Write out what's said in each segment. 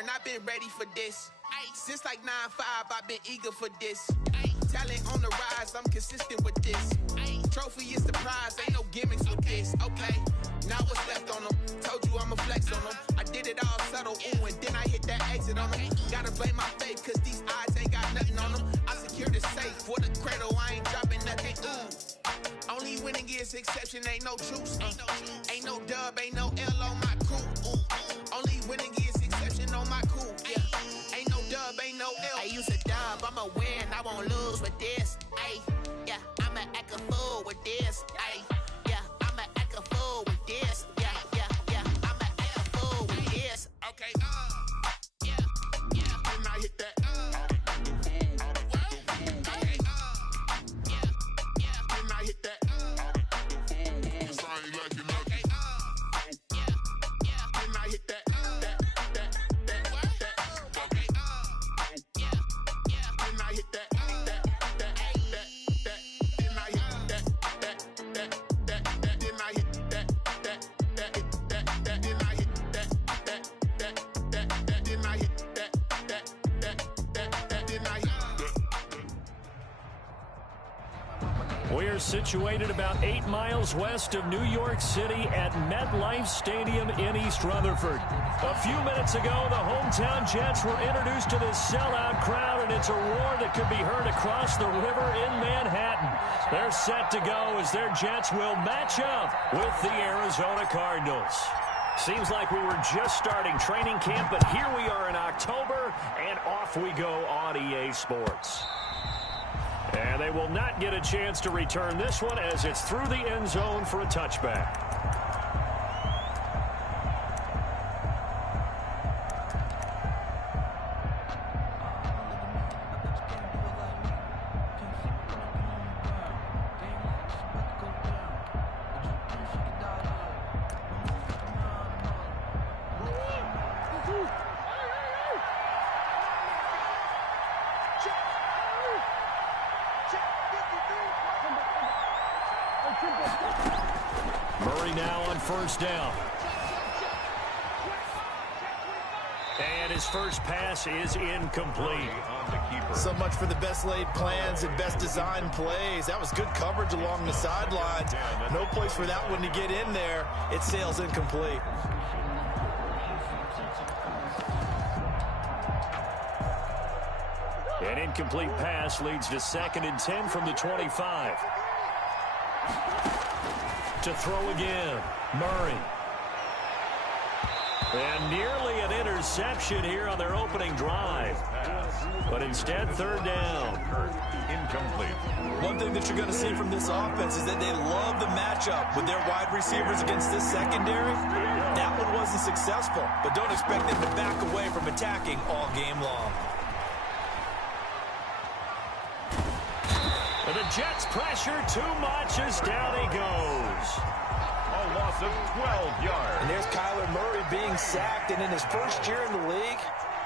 learn, I've been ready for this. Since like 9-5, I've been eager for this. Talent on the rise, I'm consistent with this. Trophy is the prize, ain't no gimmicks with this. Okay, now what's left on them? Told you I'ma flex on them. I did it all subtle, ooh, and then I hit that exit on them. Gotta blame my faith, cause these eyes ain't got nothing on them. I secured the safe for the cradle, I ain't dropping nothing, ooh. Only winning is exception, ain't no truce. Ain't no dub, ain't no L on my crew. Only winning is exception on my crew. Yeah. Ain't no dub, ain't no L. I use a dub, I'ma win, I won't lose with this. Ay, yeah, I'ma act a fool with this. Ay, yeah, I'ma act a fool with this. Yeah, yeah, yeah, I'ma act a fool with this. Okay, yeah, yeah, and I hit that. Okay, yeah, yeah, and I hit that. We're situated about 8 miles west of New York City at MetLife Stadium in East Rutherford. A few minutes ago, the hometown Jets were introduced to this sellout crowd, and it's a roar that could be heard across the river in Manhattan. They're set to go as their Jets will match up with the Arizona Cardinals. Seems like we were just starting training camp, but here we are in October, and off we go on EA Sports. And they will not get a chance to return this one as it's through the end zone for a touchback. Murray now on first down. And his first pass is incomplete. So much for the best laid plans and best designed plays. That was good coverage along the sidelines. No place for that one to get in there. It sails incomplete. An incomplete pass leads to 2nd and 10 from the 25. To throw again, Murray. And nearly an interception here on their opening drive. But instead, 3rd down. Incomplete. One thing that you're going to see from this offense is that they love the matchup with their wide receivers against this secondary. That one wasn't successful, but don't expect them to back away from attacking all game long. And the Jets pressure too much as down he goes. A loss of 12 yards. And there's Kyler Murray being sacked, and in his first year in the league,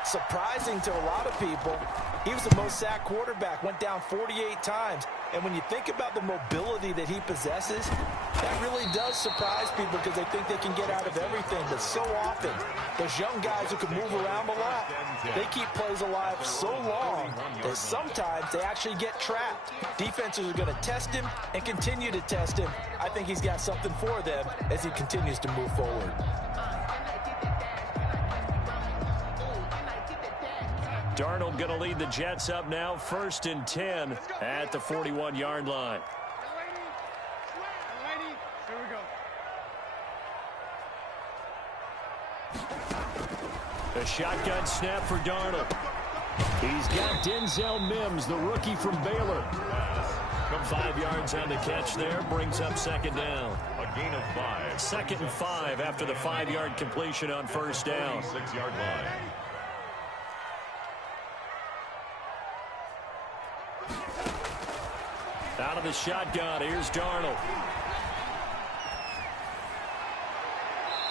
surprising to a lot of people, he was the most sacked quarterback, went down 48 times. And when you think about the mobility that he possesses, that really does surprise people because they think they can get out of everything. But so often, those young guys who can move around a lot, they keep plays alive so long that sometimes they actually get trapped. Defenses are going to test him and continue to test him. I think he's got something for them as he continues to move forward. Darnold going to lead the Jets up now, 1st and 10 at the 41-yard line. A shotgun snap for Darnold. He's got Denzel Mims, the rookie from Baylor. 5 yards on the catch there, brings up 2nd down. A gain of 5. 2nd and 5 after the 5-yard completion on 1st down. 6-yard line. Out of the shotgun, here's Darnold.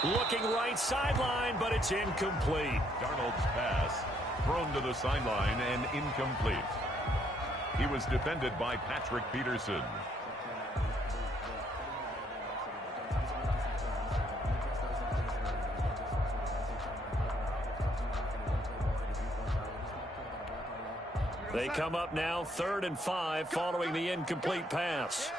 Looking right sideline, but it's incomplete. Darnold's pass thrown to the sideline and incomplete. He was defended by Patrick Peterson. They come up now 3rd and 5 following the incomplete pass.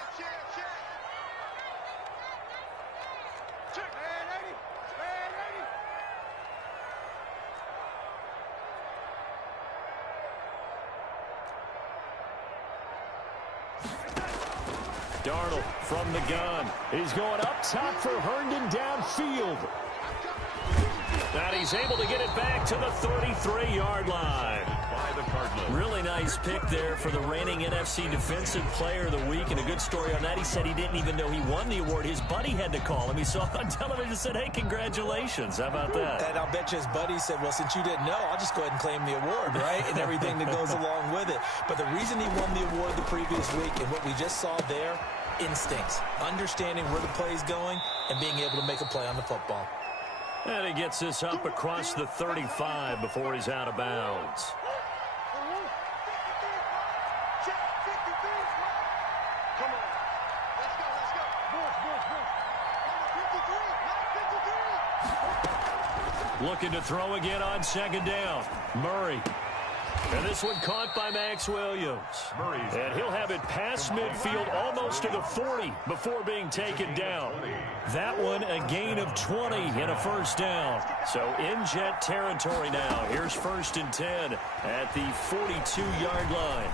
Darnold from the gun. He's going up top for Herndon downfield. And he's able to get it back to the 33-yard line. Really nice pick there for the reigning NFC Defensive Player of the Week. And a good story on that. He said he didn't even know he won the award. His buddy had to call him. He saw it on television and said, hey, congratulations. How about that? And I'll bet you his buddy said, well, since you didn't know, I'll just go ahead and claim the award, right? And everything that goes along with it. But the reason he won the award the previous week and what we just saw there, instincts, understanding where the play is going and being able to make a play on the football. And he gets this up across the 35 before he's out of bounds. Looking to throw again on 2nd down. Murray. And this one caught by Max Williams. And he'll have it past midfield almost to the 40 before being taken down. That one a gain of 20 and a 1st down. So in Jet territory now. Here's 1st and 10 at the 42-yard line.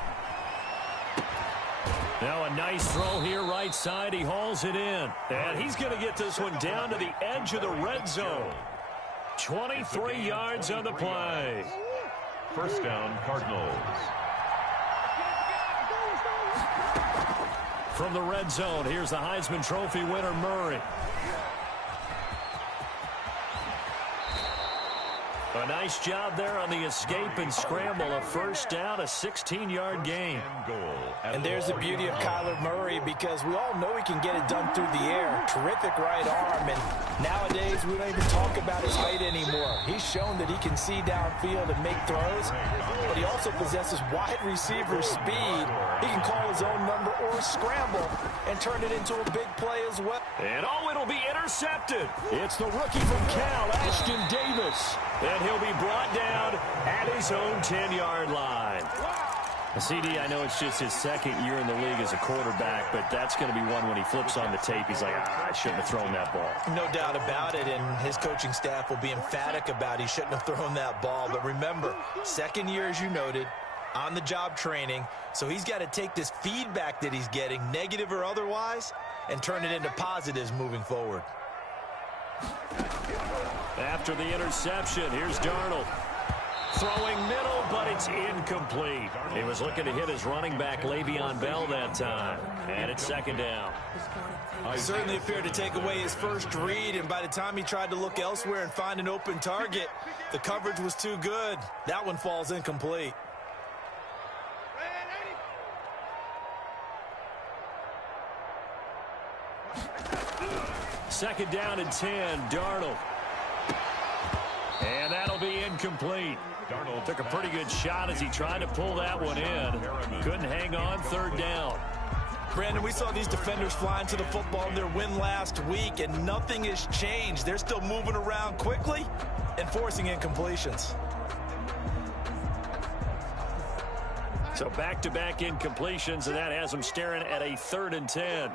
Now a nice throw here right side. He hauls it in. And he's going to get this one down to the edge of the red zone. 23 yards on the play. 1st down, Cardinals. From the red zone, here's the Heisman Trophy winner, Murray. A nice job there on the escape and scramble. A 1st down, a 16-yard gain. And there's the beauty of Kyler Murray, because we all know he can get it done through the air. Terrific right arm, and nowadays we don't even talk about his height anymore. He's shown that he can see downfield and make throws, but he also possesses wide receiver speed. He can call his own number or scramble and turn it into a big play as well. And it'll be intercepted. It's the rookie from Cal, Ashton Davis. And he'll be brought down at his own 10-yard line. CD, I know it's just his 2nd year in the league as a quarterback, but that's going to be one when he flips on the tape. He's like, I shouldn't have thrown that ball. No doubt about it, and his coaching staff will be emphatic about he shouldn't have thrown that ball. But remember, 2nd year, as you noted, on-the-job training, so he's got to take this feedback that he's getting, negative or otherwise, and turn it into positives moving forward. After the interception, here's Darnold. Throwing middle, but it's incomplete. He was looking to hit his running back, Le'Veon Bell, that time. And it's 2nd down. He certainly appeared to take away his first read, and by the time he tried to look elsewhere and find an open target, the coverage was too good. That one falls incomplete. Second down and 10, Darnold. And that'll be incomplete. Darnold took a pretty good shot as he tried to pull that one in. Couldn't hang on, 3rd down. Brandon, we saw these defenders flying to the football in their win last week, and nothing has changed. They're still moving around quickly and forcing incompletions. So back-to-back incompletions, and that has them staring at a 3rd and 10.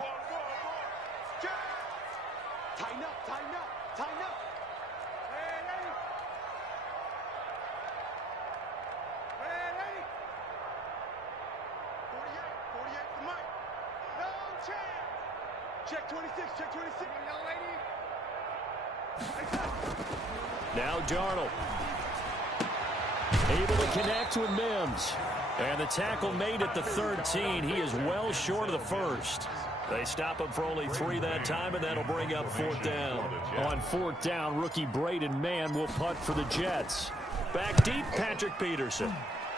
Check 26, check 26. Now Darnold. Able to connect with Mims. And the tackle made at the 13. He is well short of the 1st. They stop him for only 3 that time, and that'll bring up 4th down. On 4th down, rookie Braden Mann will punt for the Jets. Back deep, Patrick Peterson.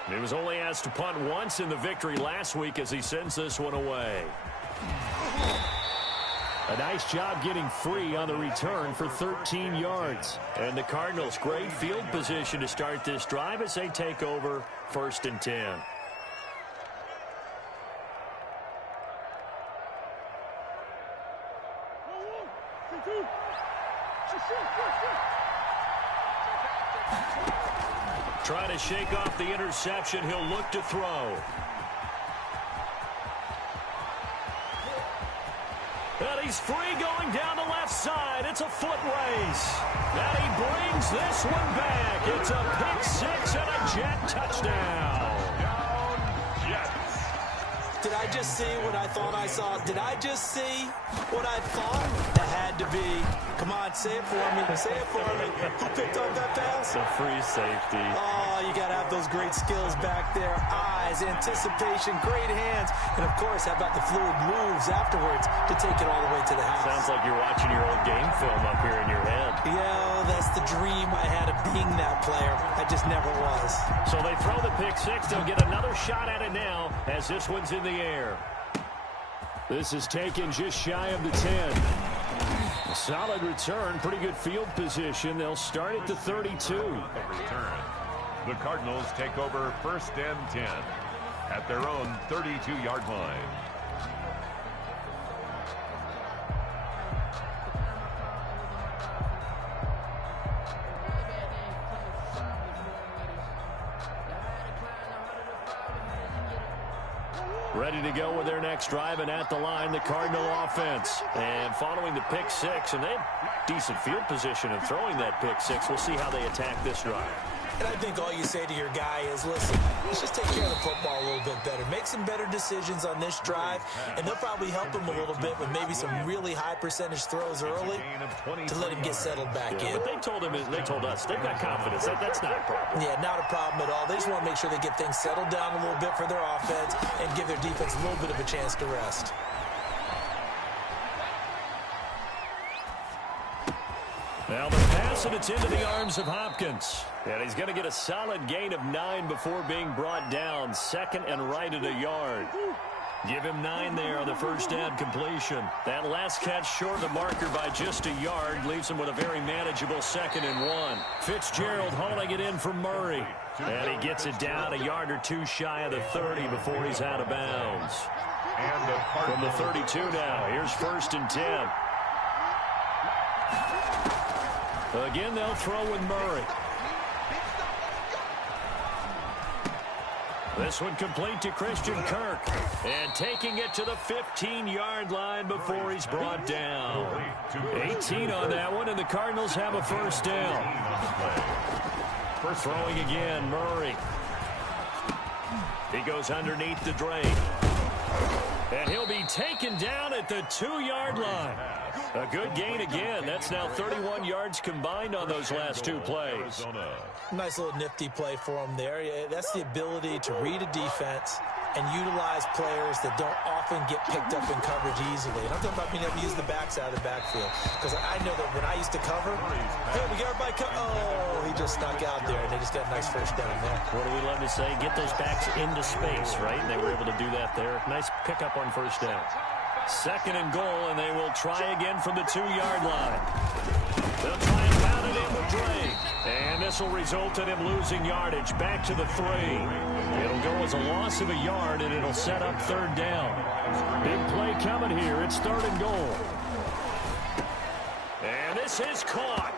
He was only asked to punt once in the victory last week as he sends this one away. A nice job getting free on the return for 13 yards. And the Cardinals, great field position to start this drive as they take over 1st and 10. Trying to shake off the interception. He'll look to throw. And he's free going down the left side. It's a foot race. And he brings this one back. It's a pick six and a Jet touchdown. Down, Jets. Did I just see what I thought I saw? Did I just see what I thought? It had to be. Come on, say it for me. Say it for me. Who picked up that pass? The free safety. Oh, you got to have those great skills back there. Eyes, anticipation, great hands. And, of course, how about the fluid moves afterwards to take it all the way to the house? Sounds like you're watching your old game film up here in your head. Yeah, that's the dream I had of being that player. I just never was. So they throw the pick six. They'll get another shot at it now as this one's in the air. This is taken just shy of the 10. A solid return, pretty good field position. They'll start at the 32. Return. The Cardinals take over 1st and 10 at their own 32-yard line. Ready to go with their next drive, and at the line, the Cardinal offense. And following the pick six, and they have decent field position in throwing that pick six. We'll see how they attack this drive. And I think all you say to your guy is, listen, let's just take care of the football a little bit better. Make some better decisions on this drive, and they'll probably help him a little bit with maybe some really high percentage throws early to let him get settled back in. But they told us, they've got confidence. That's not a problem. Yeah, not a problem at all. They just want to make sure they get things settled down a little bit for their offense and give their defense a little bit of a chance to rest. Now the pass, and it's into the arms of Hopkins. And he's going to get a solid gain of 9 before being brought down. 2nd and right at a yard. Give him 9 there on the first down completion. That last catch short of the marker by just a yard leaves him with a very manageable 2nd and 1. Fitzgerald hauling it in from Murray. And he gets it down a yard or two shy of the 30 before he's out of bounds. And From the 32 now, here's 1st and 10. Again, they'll throw with Murray. This one complete to Christian Kirk. And taking it to the 15-yard line before he's brought down. 18 on that one, and the Cardinals have a first down. Throwing again, Murray. He goes underneath the drain. And he'll be taken down at the 2-yard line. A good gain again. That's now 31 yards combined on those last 2 plays. Nice little nifty play for him there. That's the ability to read a defense and utilize players that don't often get picked up in coverage easily. And I'm talking about being able to use the backside of the backfield. Because I know that when I used to cover, hey, we got everybody oh, he just snuck out there, and they just got a nice first down there. What do we love to say? Get those backs into space, right? And they were able to do that there. Nice pickup on first down. 2nd and goal, and they will try again from the 2-yard line. They'll try and pound it in with Drake. And this will result in him losing yardage back to the 3. It'll go as a loss of a yard, and it'll set up 3rd down. Big play coming here. It's 3rd and goal. And this is caught.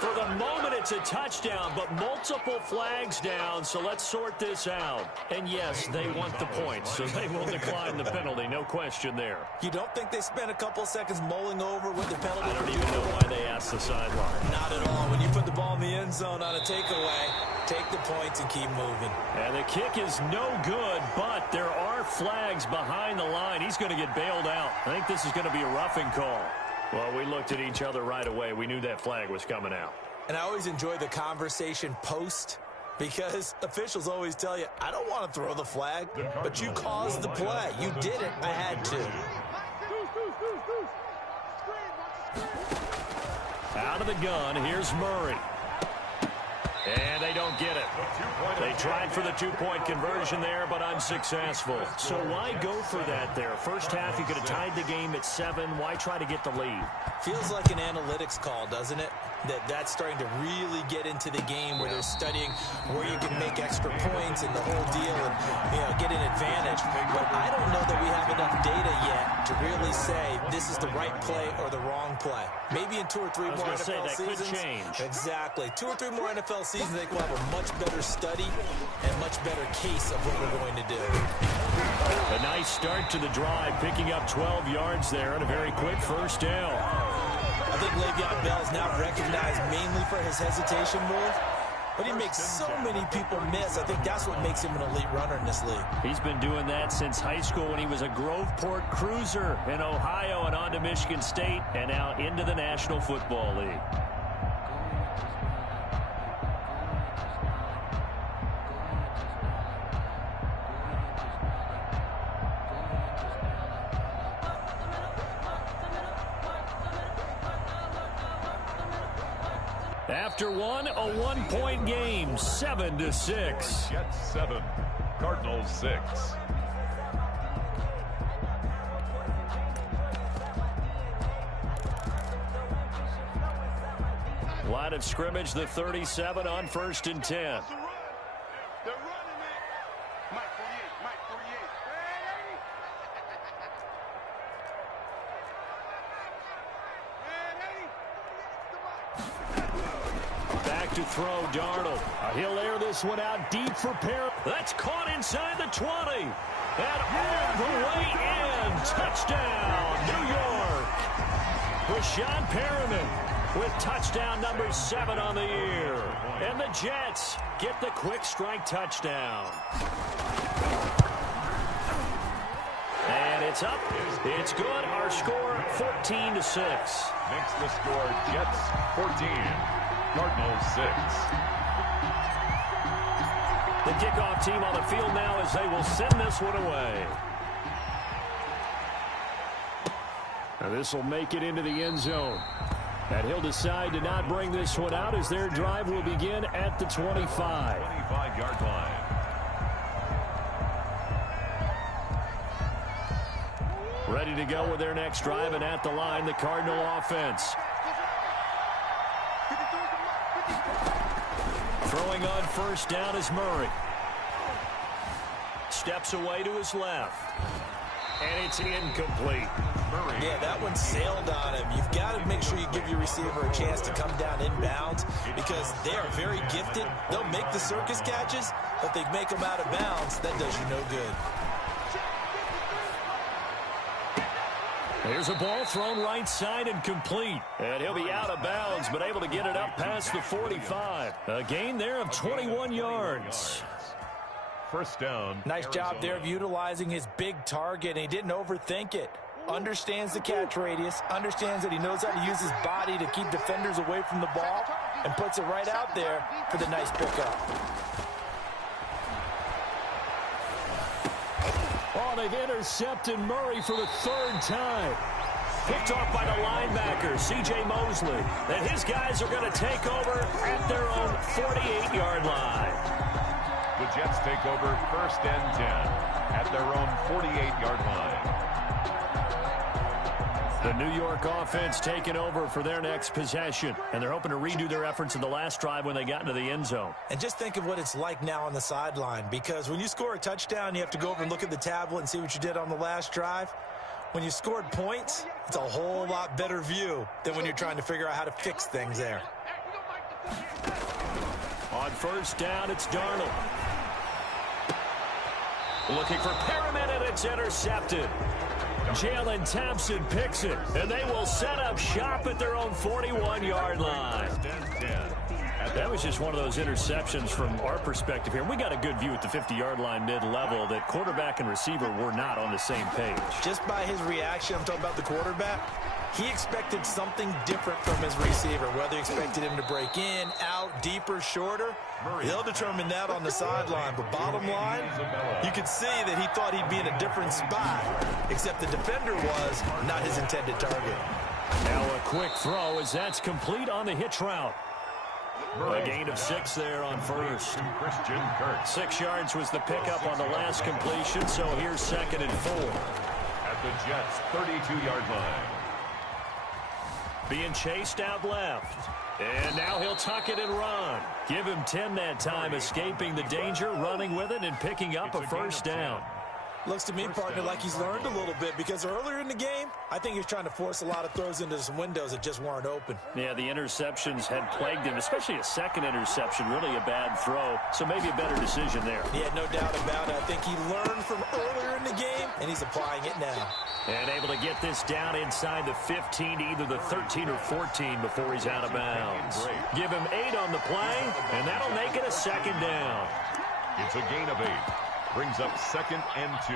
For the moment, it's a touchdown, but multiple flags down, so let's sort this out. And yes, they want the points, so they will decline the penalty, no question there. You don't think they spent a couple seconds mulling over what the penalty I don't even know why they asked the sideline. Not at all. When you put the ball in the end zone on a takeaway, take the points and keep moving. And the kick is no good, but there are flags behind the line. He's going to get bailed out. I think this is going to be a roughing call. Well, we looked at each other right away. We knew that flag was coming out. And I always enjoy the conversation post because officials always tell you, I don't want to throw the flag, but you caused the play. You did it. I had to. Out of the gun, here's Murray. And they don't get it. They tried for the 2-point conversion there, but unsuccessful. So why go for that there? First half, you could have tied the game at 7. Why try to get the lead? Feels like an analytics call, doesn't it? That's starting to really get into the game where they're studying where you can make extra points and the whole deal and, get an advantage. But I don't know that we have enough data yet to really say this is the right play or the wrong play. Maybe in 2 or 3 more NFL seasons. Could change. Exactly. 2 or 3 more NFL seasons, I think we'll have a much better study and much better case of what we're going to do. A nice start to the drive, picking up 12 yards there and a very quick first down. I think Le'Veon Bell is now recognized mainly for his hesitation move, but he makes so many people miss. I think that's what makes him an elite runner in this league. He's been doing that since high school when he was a Groveport Cruiser in Ohio and on to Michigan State and now into the National Football League. After one, a 1-point game, 7-6. Jets 7, Cardinals 6. Line of scrimmage, the 37 on 1st and 10. To throw Darnold. He'll air this one out deep for Perriman. That's caught inside the 20. And all the way in. Touchdown, New York. Rashad Perriman with touchdown number 7 on the year. And the Jets get the quick strike touchdown. And it's up. It's good. Our score 14-6. Makes the score Jets 14. Cardinals 6. The kickoff team on the field now as they will send this one away. Now this will make it into the end zone. And he'll decide to not bring this one out as their drive will begin at the 25. 25-yard line. Ready to go with their next drive, and at the line, the Cardinal offense. Throwing on first down is Murray. Steps away to his left. And it's incomplete. Murray. Yeah, that one sailed on him. You've got to make sure you give your receiver a chance to come down inbounds because they are very gifted. They'll make the circus catches, but they make them out of bounds. That does you no good. Here's a ball thrown right side and complete. And he'll be out of bounds, but able to get it up past the 45. A gain there of 21 yards. First down. Nice job there of utilizing his big target, and he didn't overthink it. Understands the catch radius, understands that he knows how to use his body to keep defenders away from the ball, and puts it right out there for the nice pickup. Oh, they've intercepted Murray for the 3rd time. Picked off by the linebacker, C.J. Mosley. And his guys are going to take over at their own 48-yard line. The Jets take over 1st and 10 at their own 48-yard line. The New York offense taking over for their next possession. And they're hoping to redo their efforts in the last drive when they got into the end zone. And just think of what it's like now on the sideline, because when you score a touchdown, you have to go over and look at the tablet and see what you did on the last drive. When you scored points, it's a whole lot better view than when you're trying to figure out how to fix things there. On first down, it's Darnold. Looking for Perriman, and it's intercepted. Jalen Thompson picks it, and they will set up shop at their own 41-yard line. That was just one of those interceptions from our perspective here. We got a good view at the 50-yard line mid-level that quarterback and receiver were not on the same page. Just by his reaction, I'm talking about the quarterback, he expected something different from his receiver, whether he expected him to break in, out, deeper, shorter. They'll determine that on the sideline. But bottom line, you could see that he thought he'd be in a different spot, except the defender was not his intended target. Now a quick throw as that's complete on the hitch route. A gain of 6 there on first. Christian Kirk. 6 yards was the pickup on the last completion, so here's 2nd and 4. At the Jets' 32-yard line. being chased out left. And now he'll tuck it and run. Give him 10 that time, escaping the danger, running with it, and picking up a first down. Looks to me, partner, like he's learned a little bit, because earlier in the game, I think he was trying to force a lot of throws into some windows that just weren't open. Yeah, the interceptions had plagued him, especially a second interception, really a bad throw. So maybe a better decision there. Yeah, no doubt about it. I think he learned from earlier in the game, and he's applying it now. And able to get this down inside the 15 to either the 13 or 14 before he's out of bounds. Give him 8 on the play, and that'll make it a second down. It's a gain of 8. Brings up 2nd and 2.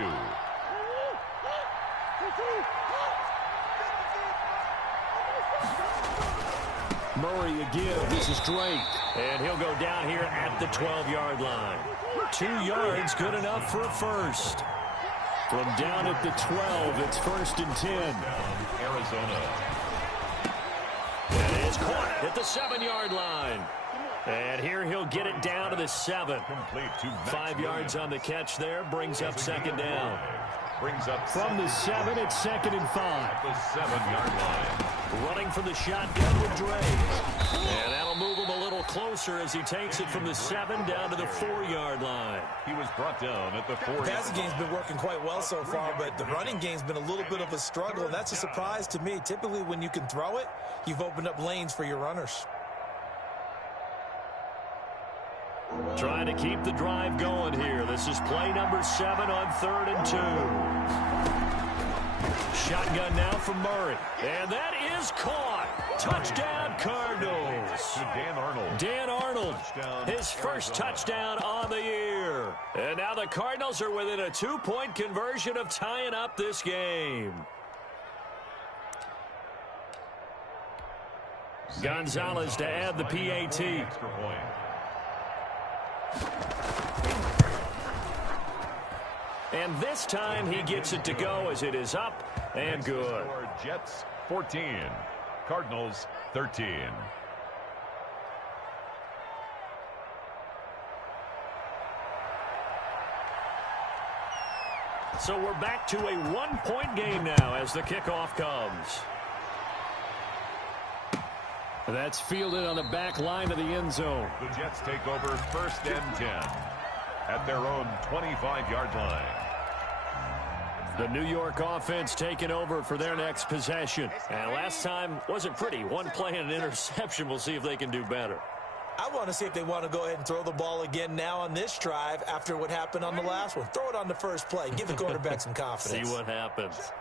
Murray again. This is Drake. And he'll go down here at the 12-yard line. 2 yards, good enough for a first. From down at the 12, it's 1st and 10. Arizona. And it's caught at the 7-yard line. And here he'll get it down to the 7. 5 yards on the catch there. Brings up 2nd down. Brings up from the 7, it's 2nd and 5. The 7-yard line. Running from the shotgun with Drake. And that'll move him a little closer as he takes it from the 7 down to the 4-yard line. He was brought down at the 4. The passing game's been working quite well so far, but the running game's been a little bit of a struggle, and that's a surprise to me. Typically, when you can throw it, you've opened up lanes for your runners. Trying to keep the drive going here. This is play number 7 on 3rd and 2. Shotgun now from Murray. And that is caught. Touchdown, Cardinals. Dan Arnold. Dan Arnold, his first touchdown on the year. And now the Cardinals are within a 2-point conversion of tying up this game. Gonzalez to add the PAT. Extra point. And this time he gets it to go as it is up and good. Jets 14, Cardinals 13. So we're back to a 1-point game now as the kickoff comes. That's fielded on the back line of the end zone. The Jets take over 1st and 10 at their own 25-yard line. The New York offense taking over for their next possession. And last time wasn't pretty. One play and an interception. We'll see if they can do better. I want to see if they want to go ahead and throw the ball again now on this drive after what happened on the last one. Throw it on the first play. Give the quarterback some confidence. See what happens.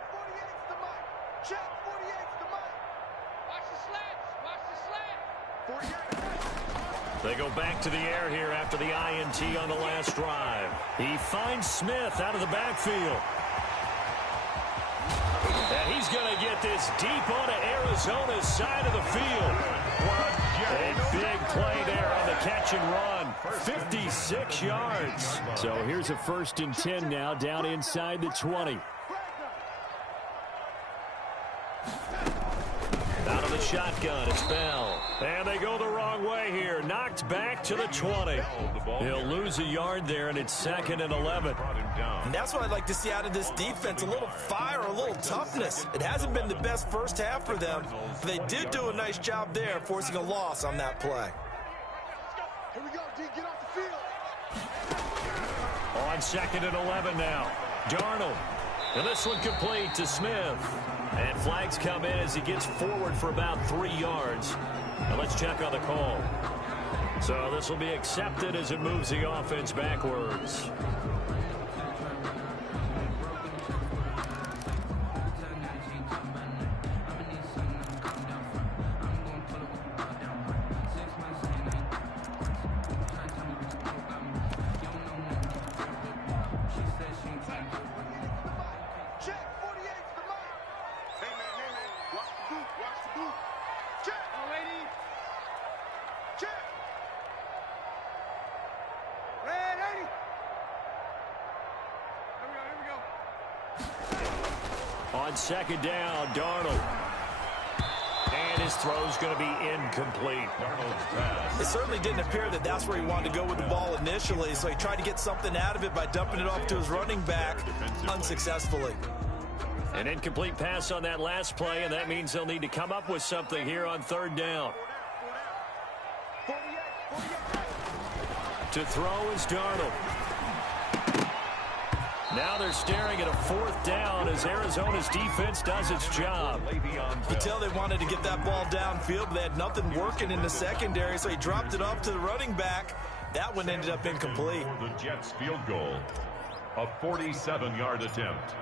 They go back to the air here after the INT on the last drive. He finds Smith out of the backfield. And he's going to get this deep onto Arizona's side of the field. A big play there on the catch and run. 56 yards. So here's a 1st and 10 now down inside the 20. Out of the shotgun, it's Bell. And they go the wrong way here. Knocked back to the 20. He'll lose a yard there, and it's 2nd and 11. And that's what I'd like to see out of this defense, a little fire, a little toughness. It hasn't been the best first half for them. But they did do a nice job there, forcing a loss on that play. Here we go, D, get off the field. On 2nd and 11 now. Darnold. And this one complete to Smith. And flags come in as he gets forward for about 3 yards. Now let's check on the call. So this will be accepted as it moves the offense backwards. On 2nd down, Darnold. And his throw's going to be incomplete. It certainly didn't appear that that's where he wanted to go with the ball initially, so he tried to get something out of it by dumping it off to his running back unsuccessfully. An incomplete pass on that last play, and that means they'll need to come up with something here on third down. To throw is Darnold. Now they're staring at a fourth down as Arizona's defense does its job. You tell they wanted to get that ball downfield, but they had nothing working in the secondary, so he dropped it off to the running back. That one ended up incomplete. The Jets field goal, a 47-yard attempt.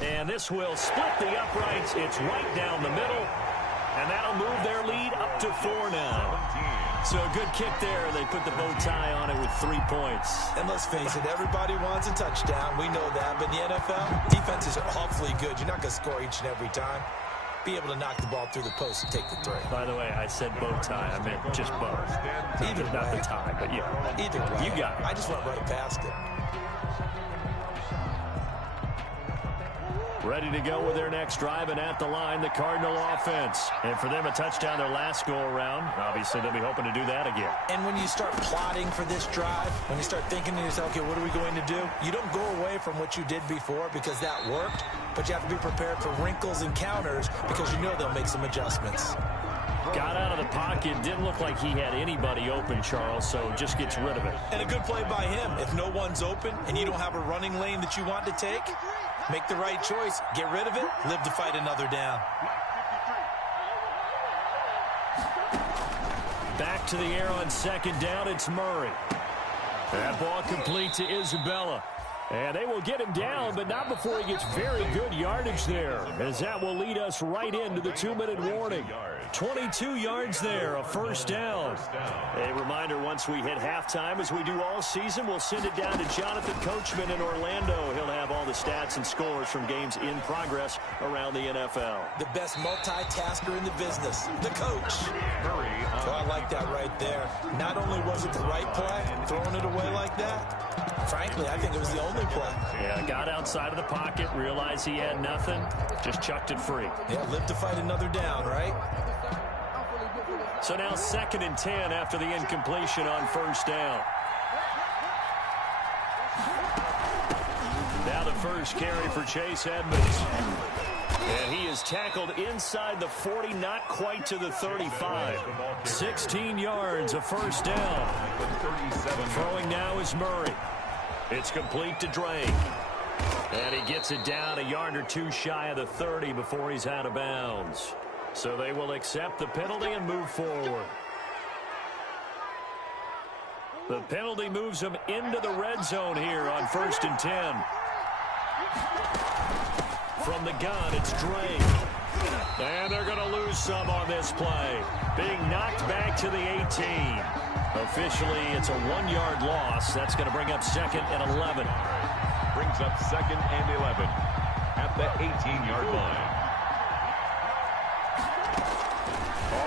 And this will split the uprights. It's right down the middle, and that'll move their lead up to 4 now. So a good kick there. They put the bow tie on it with 3 points. And let's face it, everybody wants a touchdown. We know that. But in the NFL, defenses are awfully good. You're not going to score each and every time. Be able to knock the ball through the post and take the three. By the way, I said bow tie. I meant just bow. Either way. Not the tie, but yeah. Either way. You got it. I just went right past it. Ready to go with their next drive, and at the line, the Cardinal offense. And for them, a touchdown their last go-around. Obviously, they'll be hoping to do that again. And when you start plotting for this drive, when you start thinking to yourself, okay, what are we going to do? You don't go away from what you did before because that worked, but you have to be prepared for wrinkles and counters because you know they'll make some adjustments. Got out of the pocket. Didn't look like he had anybody open, Charles, so just gets rid of it. And a good play by him. If no one's open and you don't have a running lane that you want to take, make the right choice. Get rid of it. Live to fight another down. Back to the air on second down. It's Murray. That ball complete to Isabella. And they will get him down, but not before he gets very good yardage there, as that will lead us right into the 2-minute warning. 22 yards there, a first down. A reminder, once we hit halftime, as we do all season, we'll send it down to Jonathan Coachman in Orlando. He'll have all the stats and scores from games in progress around the NFL. The best multitasker in the business, the coach. So I like that right there. Not only was it the right play, throwing it away like that, frankly, I think it was the only play. Yeah, got outside of the pocket, realized he had nothing, just chucked it free. Yeah, live to fight another down, right? So now 2nd and 10 after the incompletion on first down. Now the first carry for Chase Edmonds. And he is tackled inside the 40, not quite to the 35. 16 yards, a first down. Throwing now is Murray. It's complete to Drake. And he gets it down a yard or two shy of the 30 before he's out of bounds. So they will accept the penalty and move forward. The penalty moves them into the red zone here on 1st and 10. From the gun, it's Drake. And they're going to lose some on this play. Being knocked back to the 18. Officially, it's a 1-yard loss. That's going to bring up 2nd and 11. Brings up 2nd and 11 at the 18-yard line.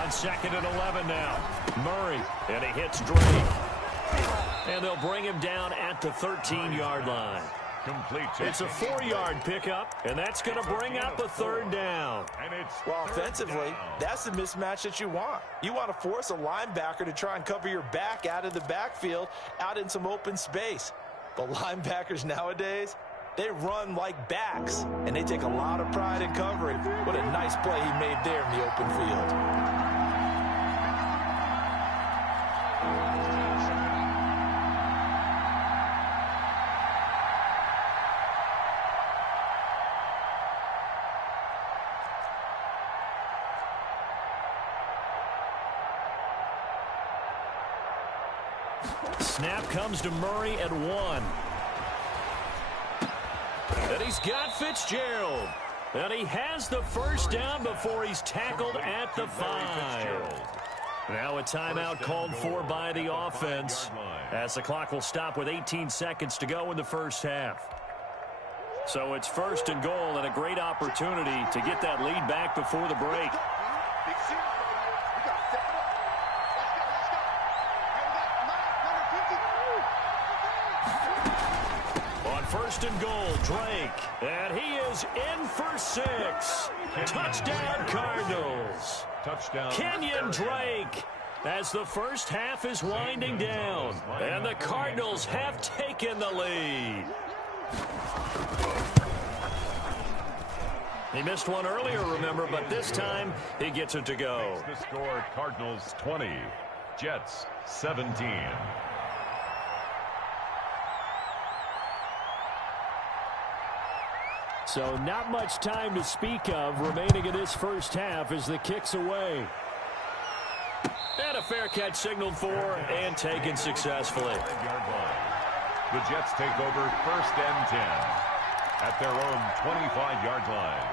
On 2nd and 11 now. Murray, and he hits Drake. And they'll bring him down at the 13-yard line. Complete. It's a 4-yard pickup, and that's going to bring up a 3rd down. And it's well, offensively, that's the mismatch that you want. You want to force a linebacker to try and cover your back out of the backfield, out in some open space. But linebackers nowadays, they run like backs, and they take a lot of pride in covering. What a nice play he made there in the open field. Snap comes to Murray at 1. And he's got Fitzgerald. And he has the first down before he's tackled at the 5. Now a timeout called for by the offense, as the clock will stop with 18 seconds to go in the first half. So it's 1st and goal, and a great opportunity to get that lead back before the break. On 1st and goal, Drake. And he is in for 6. Touchdown, Cardinals. touchdown. Kenyon Drake, as the first half is winding down. And the Cardinals have taken the lead. He missed one earlier, remember, but this time he gets it to go. The score, Cardinals 20, Jets 17. So not much time to speak of remaining in this first half as the kick's away. And a fair catch signaled for and taken successfully. The Jets take over 1st and 10 at their own 25-yard line.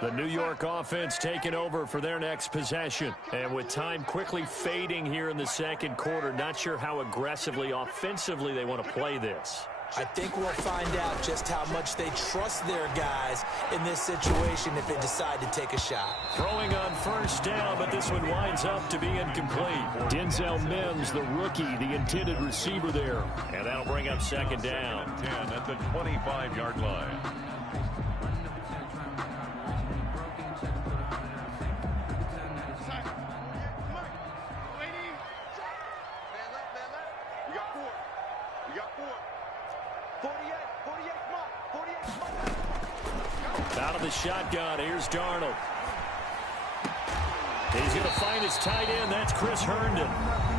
The New York offense taking over for their next possession. And with time quickly fading here in the second quarter, not sure how aggressively, offensively they want to play this. I think we'll find out just how much they trust their guys in this situation if they decide to take a shot. Throwing on first down, but this one winds up to be incomplete. Denzel Mims, the rookie, the intended receiver there. And that'll bring up second down. 10 at the 25-yard line. Out of the shotgun, here's Darnold. He's going to find his tight end. That's Chris Herndon.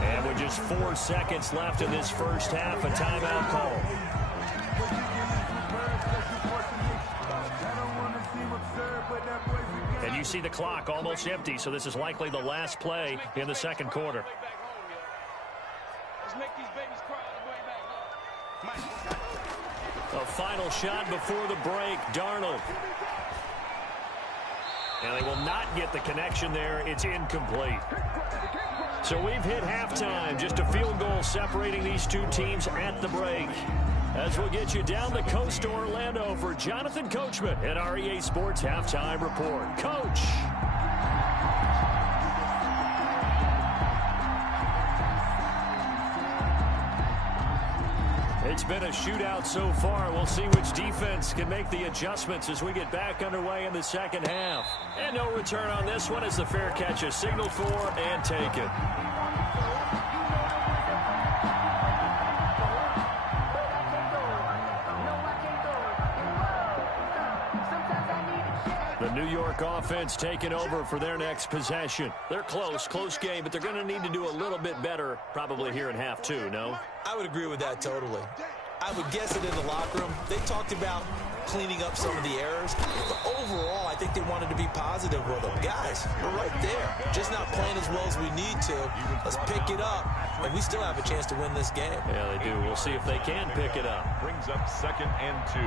And with just 4 seconds left in this first half, a timeout call. And you see the clock almost empty, so this is likely the last play in the second quarter. Let's make these babies cry all the way back. A final shot before the break, Darnold. And they will not get the connection there. It's incomplete. So we've hit halftime. Just a field goal separating these two teams at the break. As we'll get you down the coast to Orlando for Jonathan Coachman at our EA Sports Halftime Report. Coach. It's been a shootout so far. We'll see which defense can make the adjustments as we get back underway in the second half. And no return on this one as the fair catch is signaled for and taken. The New York offense taking over for their next possession. They're close game, but they're going to need to do a little bit better probably here in half two, no? I would agree with that totally. I would guess it in the locker room. They talked about cleaning up some of the errors. But overall, I think they wanted to be positive with them. Guys, we're right there. Just not playing as well as we need to. Let's pick it up, and we still have a chance to win this game. Yeah, they do. We'll see if they can pick it up. Brings up 2nd and 2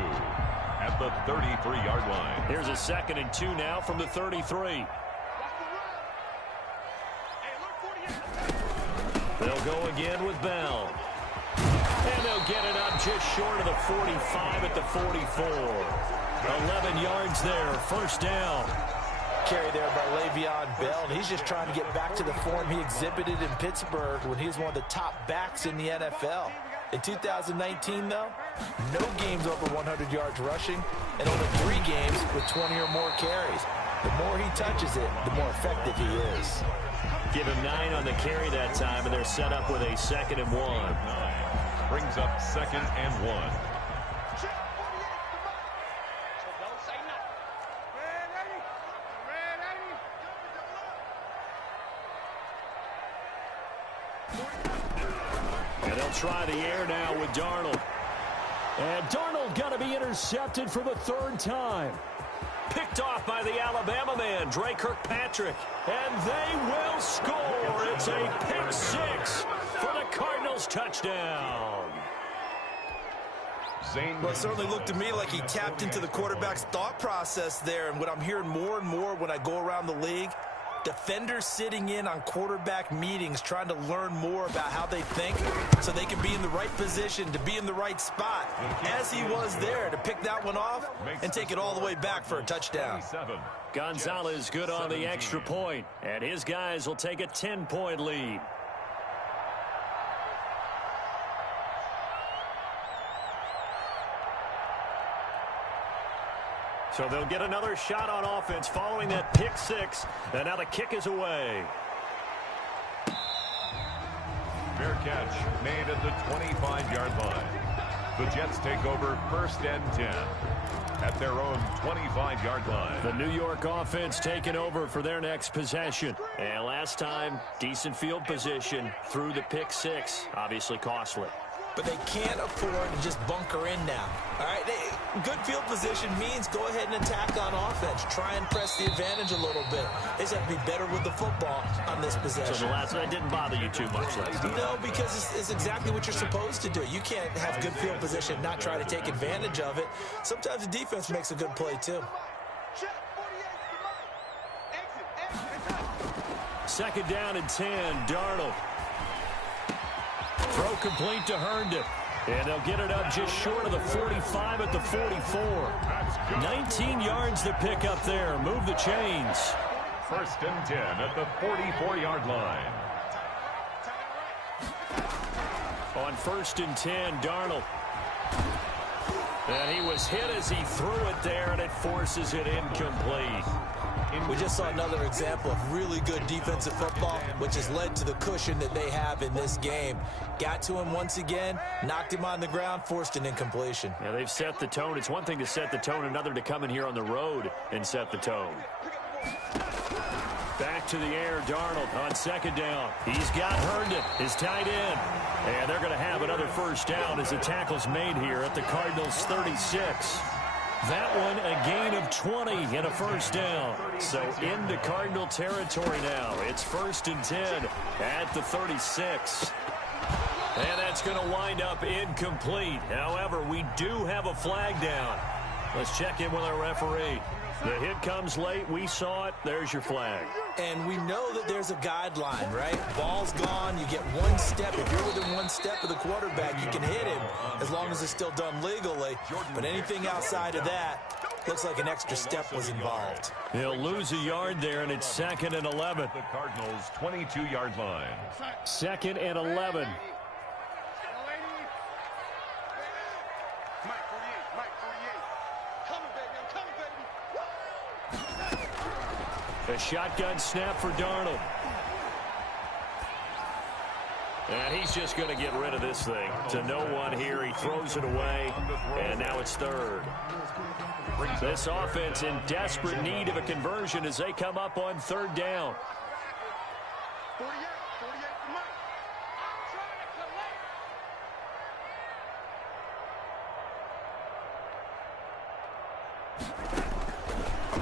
at the 33-yard line. Here's a 2nd and 2 now from the 33. They'll go again with Bell. And they'll get it up just short of the 45 at the 44. 11 yards there, first down. Carry there by Le'Veon Bell, and he's just trying to get back to the form he exhibited in Pittsburgh when he was one of the top backs in the NFL. In 2019, though, no games over 100 yards rushing, and only 3 games with 20 or more carries. The more he touches it, the more effective he is. Give him 9 on the carry that time, and they're set up with a 2nd and 1. Brings up 2nd and 1. And they'll try the air now with Darnold. And Darnold going to be intercepted for the 3rd time. Picked off by the Alabama man, Dre Kirkpatrick. And they will score. It's a pick 6 for the Cardinals touchdown. Well, it certainly looked to me like he tapped into the quarterback's thought process there. And what I'm hearing more and more when I go around the league, defenders sitting in on quarterback meetings trying to learn more about how they think so they can be in the right position to be in the right spot, as he was there to pick that one off and take it all the way back for a touchdown. Gonzalez good on the extra point, and his guys will take a 10-point lead. So they'll get another shot on offense following that pick six. And now the kick is away. Fair catch made at the 25-yard line. The Jets take over 1st and 10 at their own 25-yard line. The New York offense taking over for their next possession. And last time, decent field position through the pick six. Obviously costly. But they can't afford to just bunker in now. All right, good field position means go ahead and attack on offense. Try and press the advantage a little bit. They just have to be better with the football on this possession. So the last night didn't bother you too much last time? No, because it's exactly what you're supposed to do. You can't have good field position and not try to take advantage of it. Sometimes the defense makes a good play, too. Second down and 10, Darnold. Throw complete to Herndon. And they'll get it up just short of the 45 at the 44. 19 yards to pick up there. Move the chains. 1st and 10 at the 44-yard line. On 1st and 10, Darnold. And he was hit as he threw it there, and it forces it incomplete. We just saw another example of really good defensive football, which has led to the cushion that they have in this game. Got to him once again, knocked him on the ground, forced an incompletion. Yeah, they've set the tone. It's one thing to set the tone, another to come in here on the road and set the tone. Back to the air, Darnold on second down. He's got Herndon, his tight end. And they're going to have another first down as the tackle's made here at the Cardinals' 36. That one a gain of 20 and a first down. So into Cardinal territory now. It's 1st and 10 at the 36. And that's going to wind up incomplete. However, we do have a flag down. Let's check in with our referee. The hit comes late. We saw it. There's your flag. And we know that there's a guideline, right? Ball's gone. You get one step. If you're within one step of the quarterback, you can hit him as long as it's still done legally. But anything outside of that, looks like an extra step was involved. He'll lose a yard there, and it's 2nd and 11. The Cardinals' 22-yard line. 2nd and 11. A shotgun snap for Darnold. And he's just going to get rid of this thing. To no one here. He throws it away. And now it's 3rd. This offense in desperate need of a conversion as they come up on 3rd down.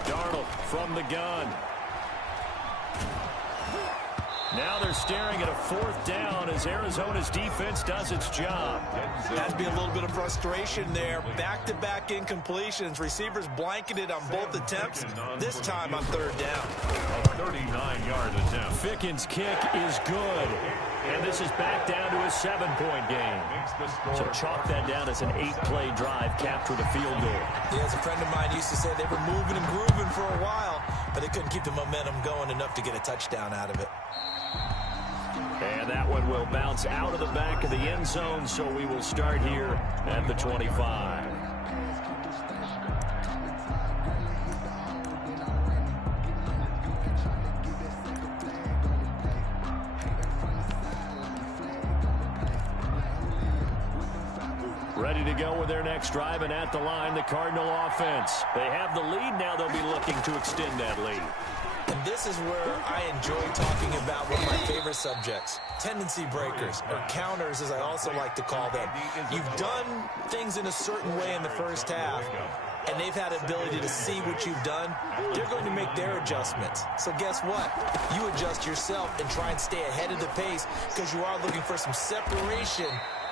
Darnold from the gun. Now they're staring at a 4th down as Arizona's defense does its job. Has to be a little bit of frustration there. Back-to-back incompletions. Receivers blanketed on both attempts, this time on 3rd down. A 39-yard attempt. Ficken's kick is good. And this is back down to a 7-point game. So chalk that down as an 8-play drive, capture the field goal. Yeah, as a friend of mine used to say, they were moving and grooving for a while, but they couldn't keep the momentum going enough to get a touchdown out of it. And that one will bounce out of the back of the end zone, so we will start here at the 25. Ready to go with their next drive, and at the line, the Cardinal offense. They have the lead now. They'll be looking to extend that lead. And this is where I enjoy talking about one of my favorite subjects, tendency breakers, or counters as I also like to call them. You've done things in a certain way in the first half, and they've had the ability to see what you've done. They're going to make their adjustments. So guess what? You adjust yourself and try and stay ahead of the pace because you are looking for some separation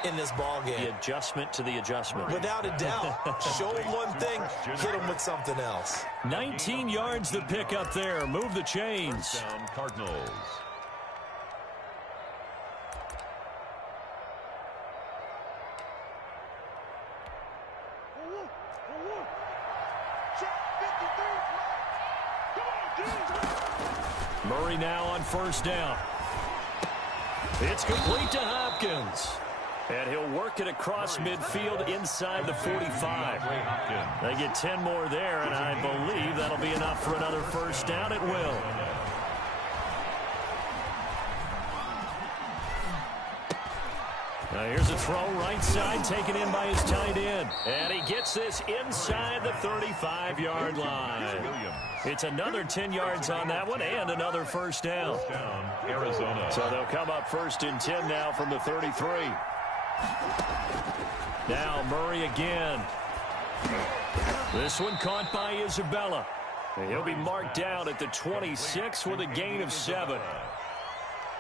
in this ball game. The adjustment to the adjustment. Without a doubt. Show them one thing, hit them with something else. 19 yards to pick up there. Move the chains. Down Cardinals. Murray now on 1st down. It's complete to Hopkins. And he'll work it across midfield inside the 45. They get 10 more there, and I believe that'll be enough for another first down. It will. Now here's a throw right side taken in by his tight end. And he gets this inside the 35-yard line. It's another 10 yards on that one and another first down. Arizona. So they'll come up 1st and 10 now from the 33. Now Murray again. This one caught by Isabella. And he'll be marked down at the 26 with a gain of 7.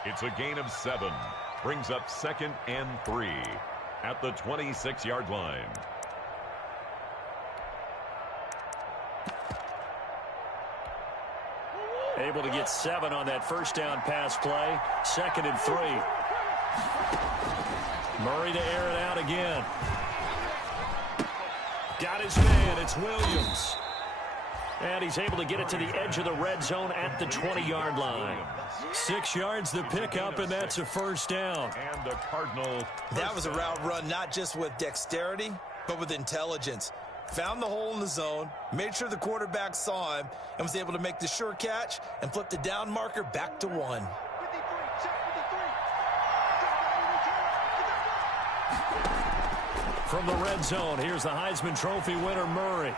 It's a gain of 7. Brings up 2nd and 3 at the 26-yard line. Able to get 7 on that first down pass play. 2nd and 3. Murray to air it out again. Got his man. It's Williams. And he's able to get it to the edge of the red zone at the 20-yard line. 6 yards the pickup, and that's a first down. And the Cardinal. That was a route run not just with dexterity, but with intelligence. Found the hole in the zone, made sure the quarterback saw him, and was able to make the sure catch and flip the down marker back to 1. From the red zone, here's the Heisman Trophy winner, Murray.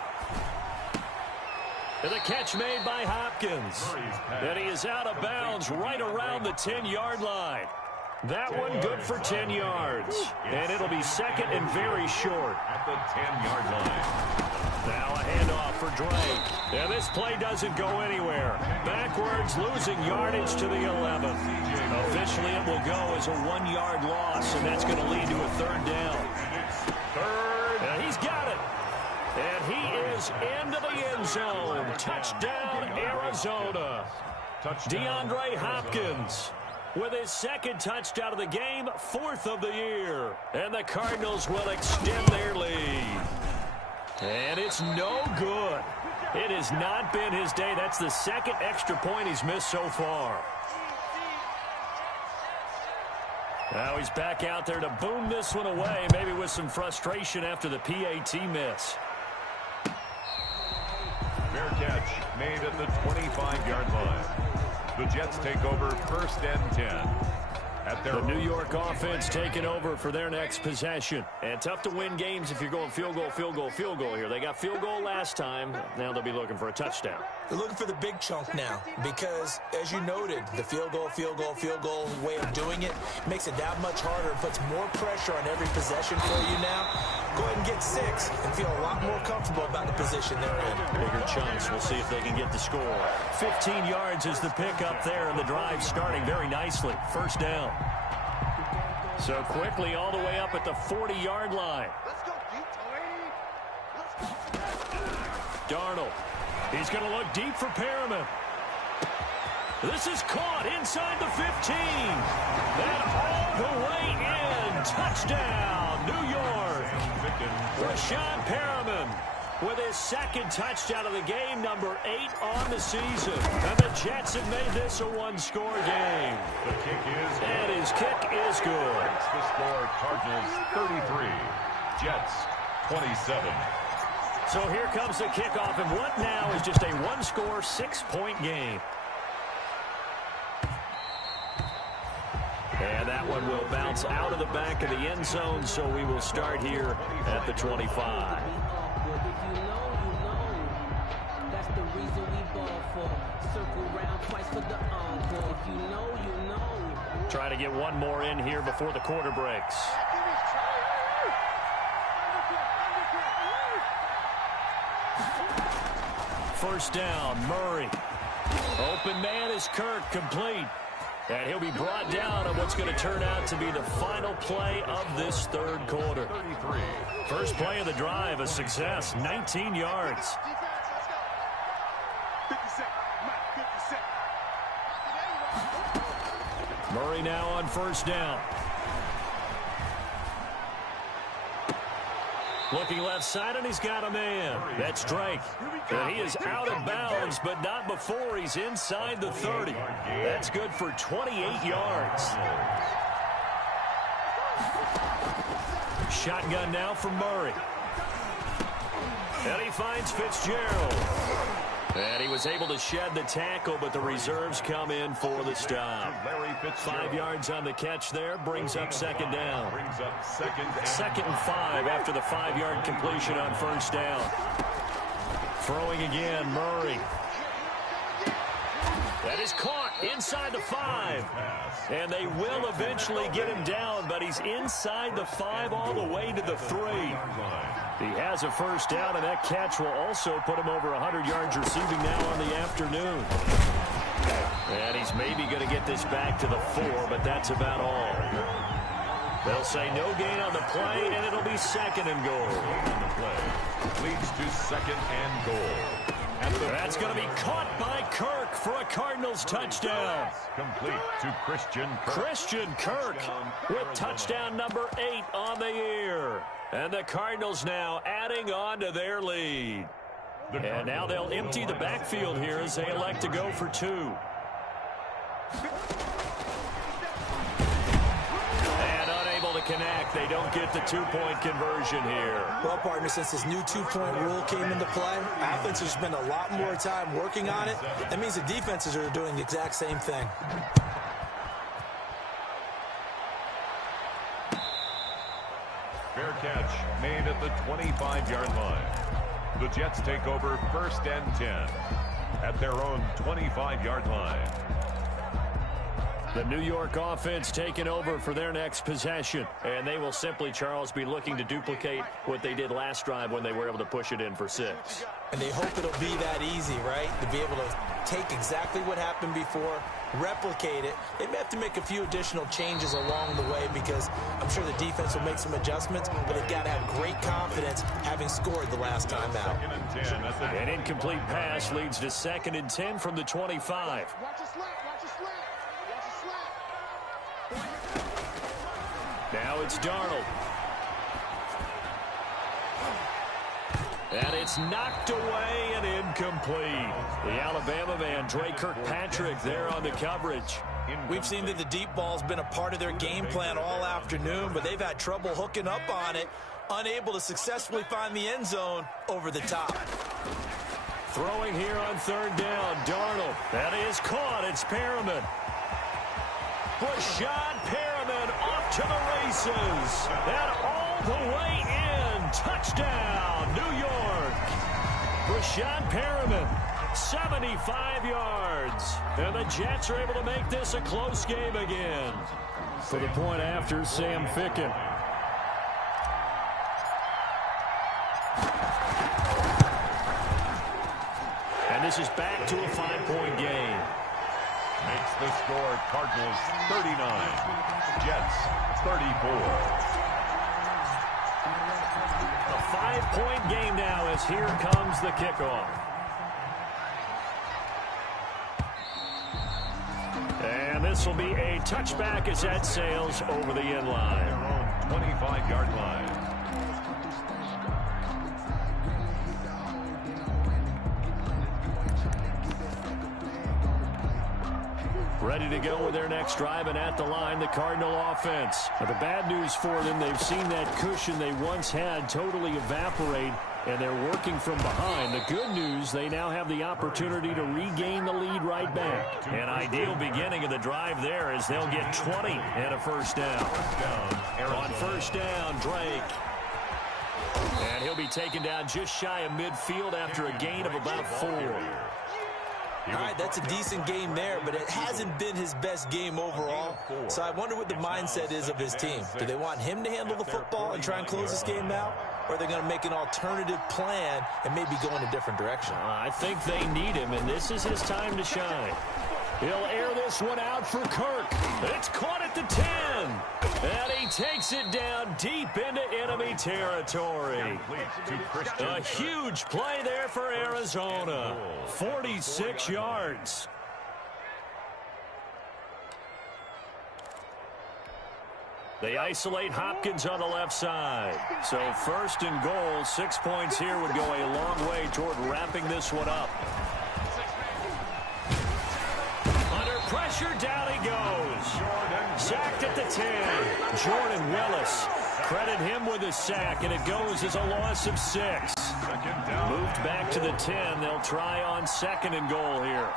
And the catch made by Hopkins. And he is out of bounds right around the 10-yard line. That one good for 10 yards. And it'll be 2nd and very short. At the 10-yard line. Now a handoff for Drake. And this play doesn't go anywhere. Backwards, losing yardage to the 11. Officially, it will go as a 1-yard loss, and that's going to lead to a 3rd down. And he's got it. And he is into the end zone. Touchdown, Arizona. DeAndre Hopkins with his 2nd touchdown of the game, 4th of the year. And the Cardinals will extend their lead. And it's no good. It has not been his day. That's the 2nd extra point he's missed so far. Now he's back out there to boom this one away, maybe with some frustration after the PAT miss. Fair catch made at the 25-yard line. The Jets take over 1st and 10. At their the New York offense taking over for their next possession. And tough to win games if you're going field goal, field goal, field goal here. They got field goal last time. Now they'll be looking for a touchdown. They're looking for the big chunk now because, as you noted, the field goal way of doing it makes it that much harder and puts more pressure on every possession for you now. Go ahead and get 6 and feel a lot more comfortable about the position they're in. Bigger chunks. We'll see if they can get the score. 15 yards is the pickup there, and the drive starting very nicely. First down. So quickly all the way up at the 40-yard line. Let's go, Darnold. He's going to look deep for Perriman. This is caught inside the 15. That all the way in. Touchdown, New York. Rashad Perriman with his 2nd touchdown of the game, number 8 on the season. And the Jets have made this a 1-score game. The kick is good. And his kick is good. It's the score, Cardinals 33, Jets 27. So here comes the kickoff, and what now is just a 1-score, 6-point game. And that one will bounce out of the back of the end zone, so we will start here at the 25. Try to get one more in here before the quarter breaks. First down, Murray. Open man is Kirk, complete. And he'll be brought down on what's going to turn out to be the final play of this 3rd quarter. First play of the drive, a success, 19 yards. Murray now on first down. Looking left side, and he's got a man. That's Drake. And he is out of bounds, but not before he's inside the 30. That's good for 28 yards. Shotgun now from Murray. And he finds Fitzgerald. And he was able to shed the tackle, but the reserves come in for the stop. 5 yards on the catch there, brings up second down. Second and 5 after the 5-yard completion on first down. Throwing again, Murray. That is caught inside the 5. And they will eventually get him down, but he's inside the 5 all the way to the 3. He has a first down, and that catch will also put him over 100 yards receiving now on the afternoon. And he's maybe going to get this back to the 4, but that's about all. They'll say no gain on the play, and it'll be second and goal. Leads to second and goal. That's going to be caught by Kirk for a Cardinals touchdown. Complete to Christian Kirk. Christian Kirk with touchdown number 8 on the year. And the Cardinals now adding on to their lead. And now they'll empty the backfield here as they elect to go for 2. And unable to connect. They don't get the 2-point conversion here. Well, partner, since this new 2-point rule came into play, offenses spend a lot more time working on it. That means the defenses are doing the exact same thing. Fair catch made at the 25-yard line. The Jets take over first and 10 at their own 25-yard line. The New York offense taking over for their next possession. And they will simply, Charles, be looking to duplicate what they did last drive when they were able to push it in for 6. And they hope it'll be that easy, right? To be able to take exactly what happened before, replicate it. They may have to make a few additional changes along the way because I'm sure the defense will make some adjustments, but they've got to have great confidence having scored the last time out. An incomplete pass leads to second and 10 from the 25. Watch your slant, watch your slant. Watch your slant. Now it's Darnold. And it's knocked away and incomplete. The Alabama man, Dre Kirkpatrick, there on the coverage. We've seen that the deep ball's been a part of their game plan all afternoon, but they've had trouble hooking up on it, unable to successfully find the end zone over the top. Throwing here on third down, Darnold. That is caught. It's Perriman. Rashad Perriman off to the races. And all the way in. Touchdown, New York. Rashad Perriman, 75 yards. And the Jets are able to make this a close game again. For the point after, Sam Ficken. And this is back to a 5-point game. Makes the score Cardinals 39, Jets 34. A 5-point game now as here comes the kickoff. And this will be a touchback as that sails over the end line. Their own 25-yard line. Ready to go with their next drive, and at the line, the Cardinal offense. Now, the bad news for them, they've seen that cushion they once had totally evaporate, and they're working from behind. The good news, they now have the opportunity to regain the lead right back. An ideal beginning of the drive there as they'll get 20 and a first down. On first down, Drake. And he'll be taken down just shy of midfield after a gain of about 4. All right, that's a decent game there, but it hasn't been his best game overall. So I wonder what the mindset is of his team. Do they want him to handle the football and try and close this game out? Or are they going to make an alternative plan and maybe go in a different direction? I think they need him, and this is his time to shine. He'll air this one out for Kirk. It's caught at the 10. And he takes it down deep into enemy territory. A huge play there for Arizona. 46 yards. They isolate Hopkins on the left side. So first and goal, 6 points here would go a long way toward wrapping this one up. Under pressure, down he goes. Sacked at the 10. Jordan Willis credit him with a sack, and it goes as a loss of 6. Moved back to the 10. They'll try on 2nd and goal here.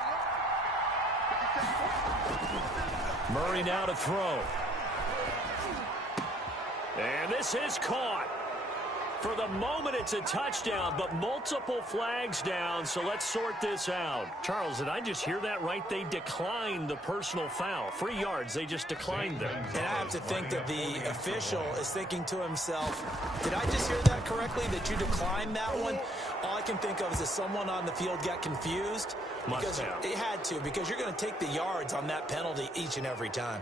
Murray now to throw. And this is caught. For the moment, it's a touchdown, but multiple flags down, so let's sort this out. Charles, did I just hear that right? They declined the personal foul. 3 yards, they just declined them. And I have to think that the official is thinking to himself, did I just hear that correctly, that you declined that one? All I can think of is that someone on the field got confused. Because it had to, because you're going to take the yards on that penalty each and every time.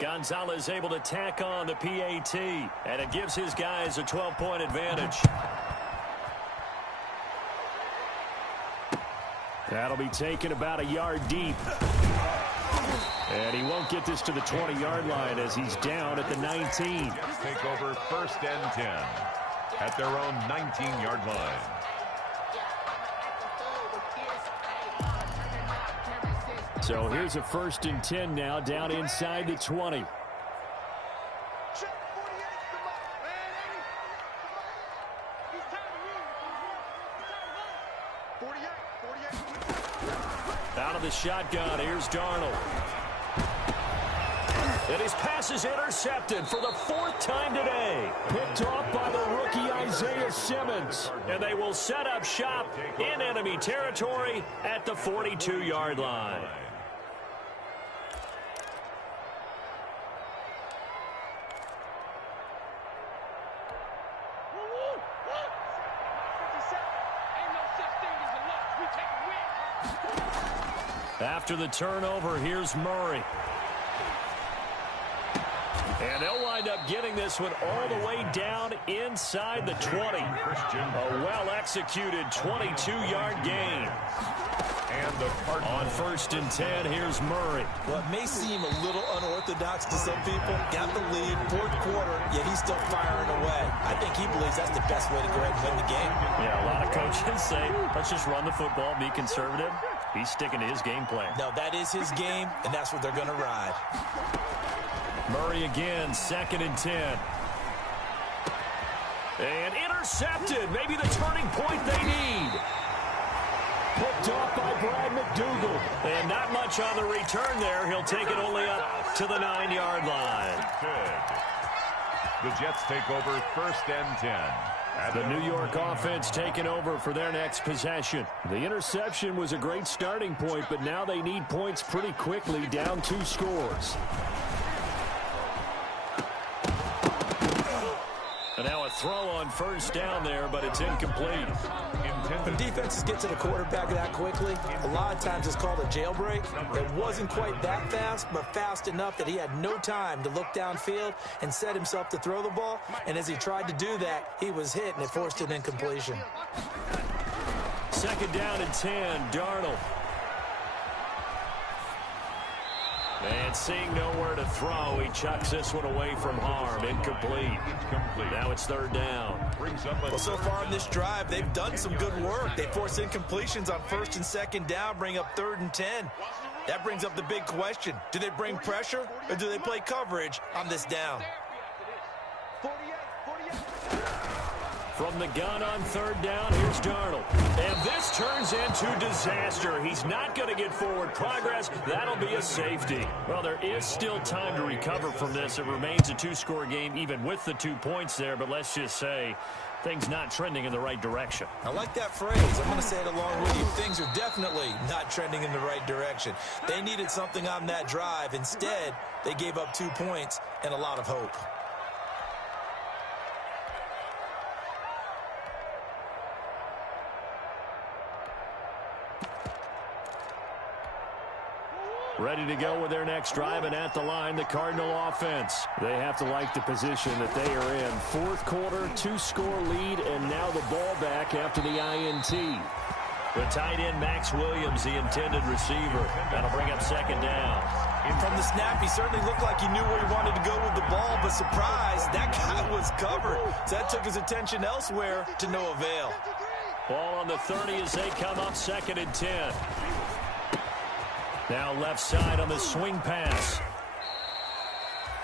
Gonzalez able to tack on the PAT, and it gives his guys a 12-point advantage. That'll be taken about a yard deep. And he won't get this to the 20-yard line as he's down at the 19. Jets take over 1st and 10 at their own 19-yard line. So here's a 1st and 10 now, down inside the 20. Out of the shotgun, here's Darnold. And his pass is intercepted for the 4th time today. Picked off by the rookie Isaiah Simmons. And they will set up shop in enemy territory at the 42-yard line. After the turnover, here's Murray. And they'll wind up getting this one all the way down inside the 20. A well-executed 22-yard gain. And the on 1st and 10, here's Murray. Well, it may seem a little unorthodox to some people. Got the lead, 4th quarter, yet he's still firing away. I think he believes that's the best way to go ahead and win the game. Yeah, a lot of coaches say, let's just run the football, be conservative. He's sticking to his game plan. No, that is his game, and that's what they're going to ride. Murray again, 2nd and 10. And intercepted. Maybe the turning point they need. Picked off by Brad McDougal. And not much on the return there. He'll take it only up to the 9-yard line. The Jets take over 1st and 10. The New York offense taking over for their next possession. The interception was a great starting point, but now they need points pretty quickly, down 2 scores. And now a throw on 1st down there, but it's incomplete. When defenses get to the quarterback that quickly, a lot of times it's called a jailbreak. It wasn't quite that fast, but fast enough that he had no time to look downfield and set himself to throw the ball. And as he tried to do that, he was hit, and it forced an incompletion. 2nd down and 10, Darnold. And seeing nowhere to throw, he chucks this one away from harm. Incomplete. Now it's 3rd down. Well, so far in this drive, they've done some good work. They force incompletions on 1st and 2nd down, bring up 3rd and 10. That brings up the big question. Do they bring pressure, or do they play coverage on this down? From the gun on 3rd down, here's Darnold. And this turns into disaster. He's not going to get forward progress. That'll be a safety. Well, there is still time to recover from this. It remains a 2-score game, even with the 2 points there. But let's just say things not trending in the right direction. I like that phrase. I'm going to say it along with you. Things are definitely not trending in the right direction. They needed something on that drive. Instead, they gave up 2 points and a lot of hope. Ready to go with their next drive, and at the line, the Cardinal offense. They have to like the position that they are in. 4th quarter, 2-score lead, and now the ball back after the INT. The tight end, Max Williams, the intended receiver. That'll bring up 2nd down. And from the snap, he certainly looked like he knew where he wanted to go with the ball, but surprise, that guy was covered. So that took his attention elsewhere to no avail. Ball on the 30 as they come up 2nd and 10. Now left side on the swing pass.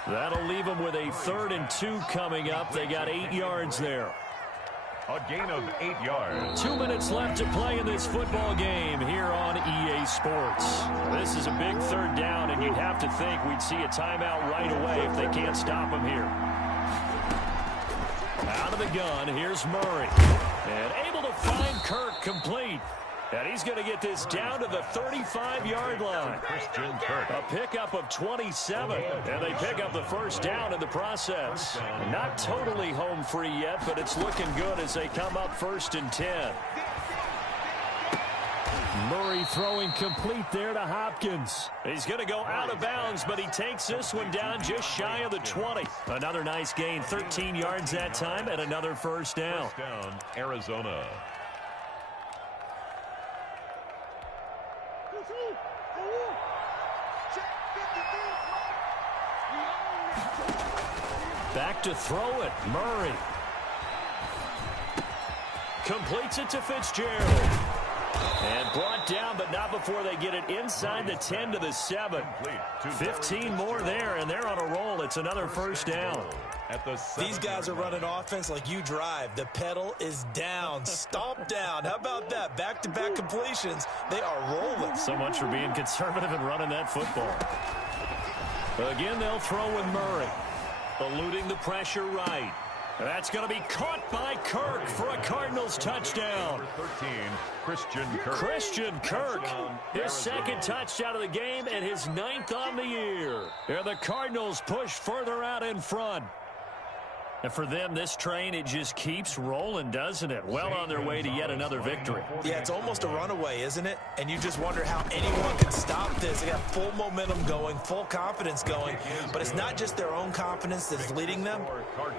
That'll leave them with a 3rd and 2 coming up. They got 8 yards there. A gain of 8 yards. 2 minutes left to play in this football game here on EA Sports. This is a big 3rd down, and you'd have to think we'd see a timeout right away if they can't stop him here. Out of the gun, here's Murray. And able to find Kirk complete. And he's going to get this down to the 35-yard line. Christian Kirk. A pickup of 27, and they pick up the 1st down in the process. Not totally home free yet, but it's looking good as they come up 1st and 10. Murray throwing complete there to Hopkins. He's going to go out of bounds, but he takes this one down just shy of the 20. Another nice gain, 13 yards that time, and another 1st down. 1st down, Arizona. Back to throw it, Murray. Completes it to Fitzgerald. And brought down, but not before they get it inside the 10 to the 7. 15 more there, and they're on a roll. It's another 1st down. These guys are running offense like you drive. The pedal is down, stomp down. How about that? Back-to-back completions. They are rolling. So much for being conservative and running that football. Again, they'll throw with Murray. Eluding the pressure right. That's going to be caught by Kirk for a Cardinals touchdown. 13, Christian Kirk. Christian Kirk, his 2nd touchdown of the game and his 9th on the year. And the Cardinals push further out in front. And for them, this train, it just keeps rolling, doesn't it? Well on their way to yet another victory. Yeah, it's almost a runaway, isn't it? And you just wonder how anyone can stop this. They got full momentum going, full confidence going. But it's not just their own confidence that's leading them.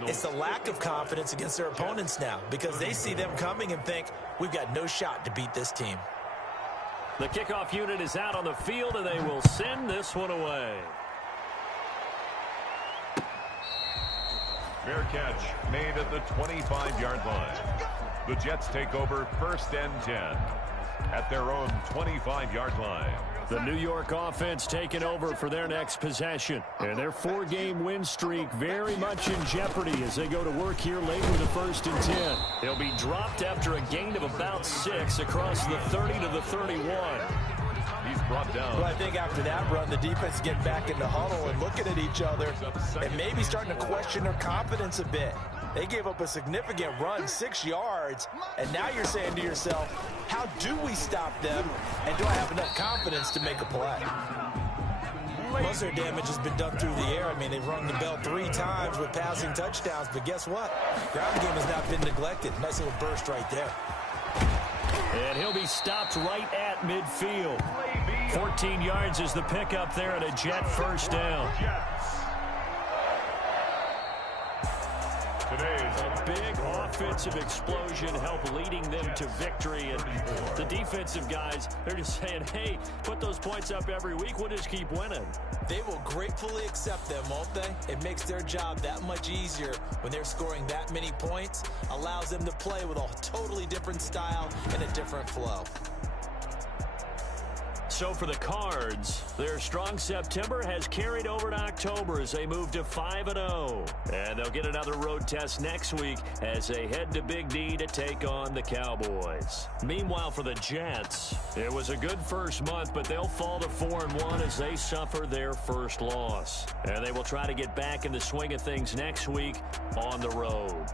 It's the lack of confidence against their opponents now, because they see them coming and think, we've got no shot to beat this team. The kickoff unit is out on the field, and they will send this one away. Fair catch made at the 25-yard line. The Jets take over 1st and 10 at their own 25-yard line. The New York offense taking over for their next possession. And their 4-game win streak very much in jeopardy as they go to work here late with the 1st and 10. They'll be dropped after a gain of about 6 across the 30 to the 31. He's brought down. Well, I think after that run, the defense get back in the huddle and looking at each other and maybe starting to question their confidence a bit. They gave up a significant run, 6 yards, and now you're saying to yourself, how do we stop them, and do I have enough confidence to make a play? Most of their damage has been done through the air. I mean, they've rung the bell 3 times with passing touchdowns, but guess what? Ground game has not been neglected. Nice little burst right there. And he'll be stopped right at midfield. 14 yards is the pickup there and a Jet 1st down. A big offensive explosion helped leading them to victory. And the defensive guys, they're just saying, hey, put those points up every week. We'll just keep winning. They will gratefully accept them, won't they? It makes their job that much easier when they're scoring that many points. Allows them to play with a totally different style and a different flow. So for the Cards, their strong September has carried over to October as they move to 5-0. And they'll get another road test next week as they head to Big D to take on the Cowboys. Meanwhile, for the Jets, it was a good first month, but they'll fall to 4-1 as they suffer their first loss. And they will try to get back in the swing of things next week on the road.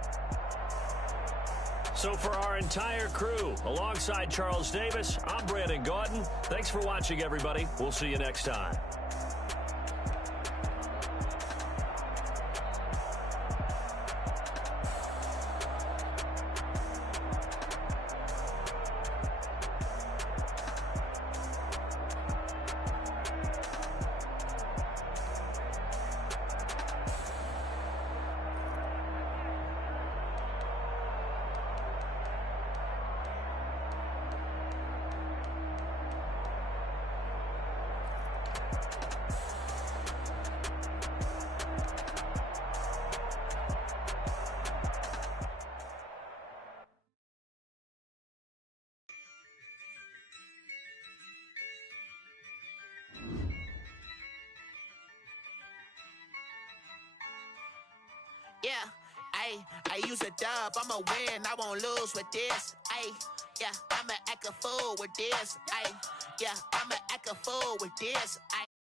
So for our entire crew, alongside Charles Davis, I'm Brandon Gaudin. Thanks for watching, everybody. We'll see you next time. I use a dub, I'ma win, I won't lose with this. Ay, yeah, I'ma act a fool with this. Ay, yeah, I'ma act a fool with this. Ay.